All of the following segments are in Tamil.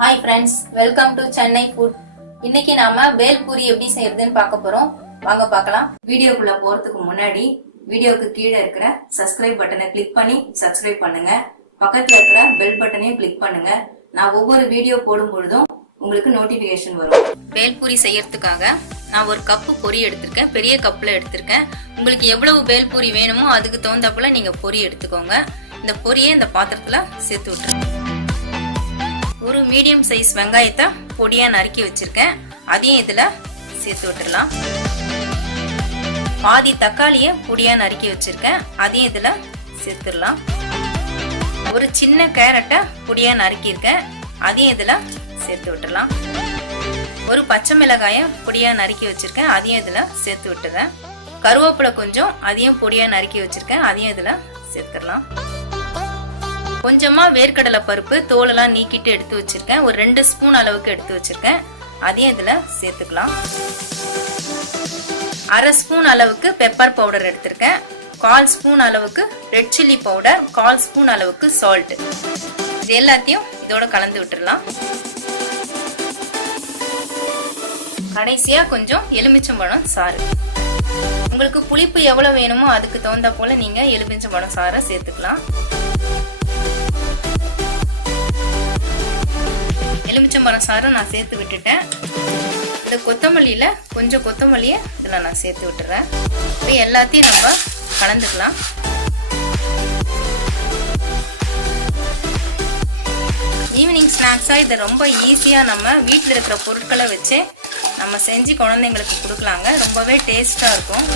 Hi friends, welcome to Chennai food. இன்னைக்கு நாம பேல் பூரி எப்படி செய்யறதுன்னு பார்க்க போறோம். வாங்க பார்க்கலாம். வீடியோக்குள்ள போறதுக்கு முன்னாடி வீடியோக்கு கீழே இருக்கிற சப்ஸ்கிரைப் பட்டனை கிளிக் பண்ணி சப்ஸ்கிரைப் பண்ணுங்க. பக்கத்துல இருக்கிற பெல் பட்டனையும் கிளிக் பண்ணுங்க. நான் ஒவ்வொரு வீடியோ போடும் பொழுதும் உங்களுக்கு நோட்டிபிகேஷன் வரும். பேல் பூரி செய்யறதுக்காக நான் ஒரு கப்பு பொரி எடுத்திருக்கேன். பெரிய கப்ல எடுத்திருக்கேன். உங்களுக்கு எவ்வளவு பேல் பூரி வேணுமோ அதுக்கு தகுந்தாப்புல நீங்க பொரி எடுத்துக்கோங்க. இந்த பொரியை இந்த பாத்திரத்துல சேர்த்து விட்டுருங்க. ஒரு மீடியம் சைஸ் வெங்காயத்தை பொடியா நறுக்கி வச்சிருக்கேன். அதையும் இதுல சேர்த்து விட்டுடலாம். பாதி தக்காளிய பொடியா நறுக்கி வச்சிருக்கேன். அதையும் இதுல சேர்த்துடலாம். ஒரு சின்ன கேரட்டை பொடியா நறுக்கி இருக்கேன். அதையும் இதுல சேர்த்து விட்டுடலாம். ஒரு பச்சை மிளகாய பொடியா நறுக்கி வச்சிருக்கேன். அதையும் இதுல சேர்த்து விட்டுறேன். கருவேப்பிலை கொஞ்சம் அதையும் பொடியா நறுக்கி வச்சிருக்கேன். அதையும் இதுல சேர்த்துடலாம். கொஞ்சமா வேர்க்கடலை பருப்பு தோலெல்லாம் நீக்கிட்டு எடுத்து வச்சிருக்கேன். ஒரு 2 ஸ்பூன் அளவுக்கு எடுத்து வச்சிருக்கேன். அதையும் இதுல சேர்த்துக்கலாம். 1/2 ஸ்பூன் அளவுக்கு பெப்பர் பவுடர் எடுத்திருக்கேன். 1/4 ஸ்பூன் அளவுக்கு ரெட் சில்லி பவுடர், 1/4 ஸ்பூன் அளவுக்கு சால்ட். இது எல்லாத்தையும் இதோட கலந்து விட்டுடலாம். கடைசியா கொஞ்சம் எலுமிச்சம்பழம் சாறு. உங்களுக்கு புளிப்பு எவ்வளவு வேணுமோ அதுக்கு தகுந்த போல நீங்க எலுமிச்சம்பழம் சாறை சேர்த்துக்கலாம். எலுமிச்சம்பழம் சாறை நான் சேர்த்து விட்டுட்டேன். இந்த கொத்தமல்லியில கொஞ்சம் கொத்தமல்லிய இதுல நான் சேர்த்து விட்டுறேன். எல்லாத்தையும் நம்ம கலந்துக்கலாம். ஈவினிங் ஸ்நாக்ஸா இதை ரொம்ப ஈஸியா நம்ம வீட்டில் இருக்கிற பொருட்களை வச்சு நம்ம செஞ்சு குழந்தைங்களுக்கு கொடுக்கலாங்க. ரொம்பவே டேஸ்டா இருக்கும்.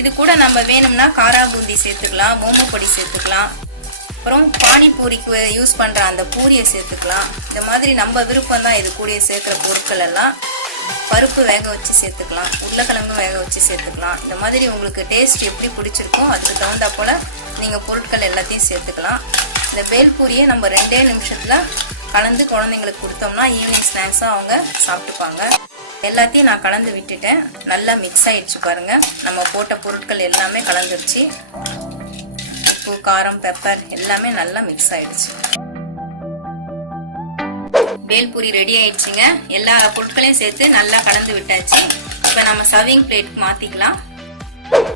இது கூட நம்ம வேணும்னா காரா பூந்தி சேர்த்துக்கலாம், ஓமப்பொடி சேர்த்துக்கலாம், அப்புறம் பானிபூரிக்கு யூஸ் பண்ற அந்த பூரியை சேர்த்துக்கலாம். இந்த மாதிரி நம்ம விருப்பம் தான். இது கூட சேர்க்கிற பொருட்கள் எல்லாம் பருப்பு வேக வச்சு சேர்த்துக்கலாம், உருளைக்கிழங்கு வேக வச்சு சேர்த்துக்கலாம். இந்த மாதிரி உங்களுக்கு டேஸ்ட் எப்படி பிடிச்சிருக்கோ அதுக்கு தகுந்தா போல நீங்க பொருட்கள் எல்லாத்தையும் சேர்த்துக்கலாம். இந்த பேல் பூரியை நம்ம 2 நிமிஷத்துல கலந்து குழந்தைங்களுக்கு கொடுத்தோம்னா ஈவினிங் ஸ்நாக்ஸா அவங்க சாப்பிட்டுப்பாங்க. எல்லாத்தையும் நான் கலந்து விட்டுட்டேன். நல்லா மிக்ஸ் ஆயிடுச்சு பாருங்க. நம்ம போட்ட பொருட்கள் எல்லாமே கலந்துருச்சு. உப்பு, காரம், பெப்பர் எல்லாமே நல்லா மிக்ஸ் ஆயிடுச்சு. பேல் பூரி ரெடி ஆயிடுச்சுங்க. எல்லா பொருட்களையும் சேர்த்து நல்லா கலந்து விட்டாச்சு. இப்ப நம்ம சர்விங் பிளேட்டுக்கு மாத்திக்கலாம்.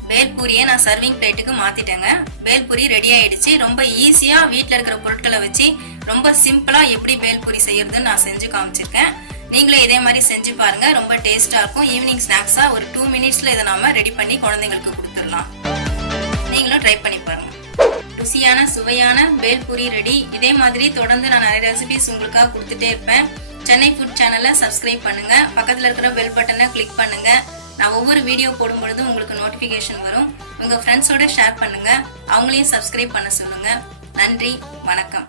பேல் பூரியை நான் சர்விங் பிளேட்டுக்கு மாத்திட்டேங்க. பேல் பூரி ரெடி ஆயிடுச்சு. ரொம்ப ஈஸியா வீட்டுல இருக்கிற பொருட்களை வச்சு ரொம்ப சிம்பிளா எப்படி பேல் பூரி செய்யறதுன்னு நான் செஞ்சு காமிச்சிருக்கேன். நீங்களே இதே மாதிரி செஞ்சு பாருங்க. ரொம்ப டேஸ்டா இருக்கும். ஈவினிங் ஸ்நாக்ஸா ஒரு 2 மினிட்ஸ்ல இதை நாம ரெடி பண்ணி குழந்தைங்களுக்கு கொடுத்துடலாம். நீங்களும் ட்ரை பண்ணி பாருங்க. ருசியான சுவையான பேல் பூரி ரெடி. இதே மாதிரி தொடர்ந்து நான் நிறைய ரெசிபிஸ் உங்களுக்காக கொடுத்துட்டே இருப்பேன். சென்னை ஃபுட் சேனலை சப்ஸ்கிரைப் பண்ணுங்க. பக்கத்துல இருக்கிற பெல் பட்டனை கிளிக் பண்ணுங்க. நான் ஒவ்வொரு வீடியோ போடும் பொழுது உங்களுக்கு நோட்டிபிகேஷன் வரும். உங்க ஃப்ரெண்ட்ஸோட ஷேர் பண்ணுங்க. அவங்களையும் சப்ஸ்கிரைப் பண்ண சொல்லுங்க. நன்றி, வணக்கம்.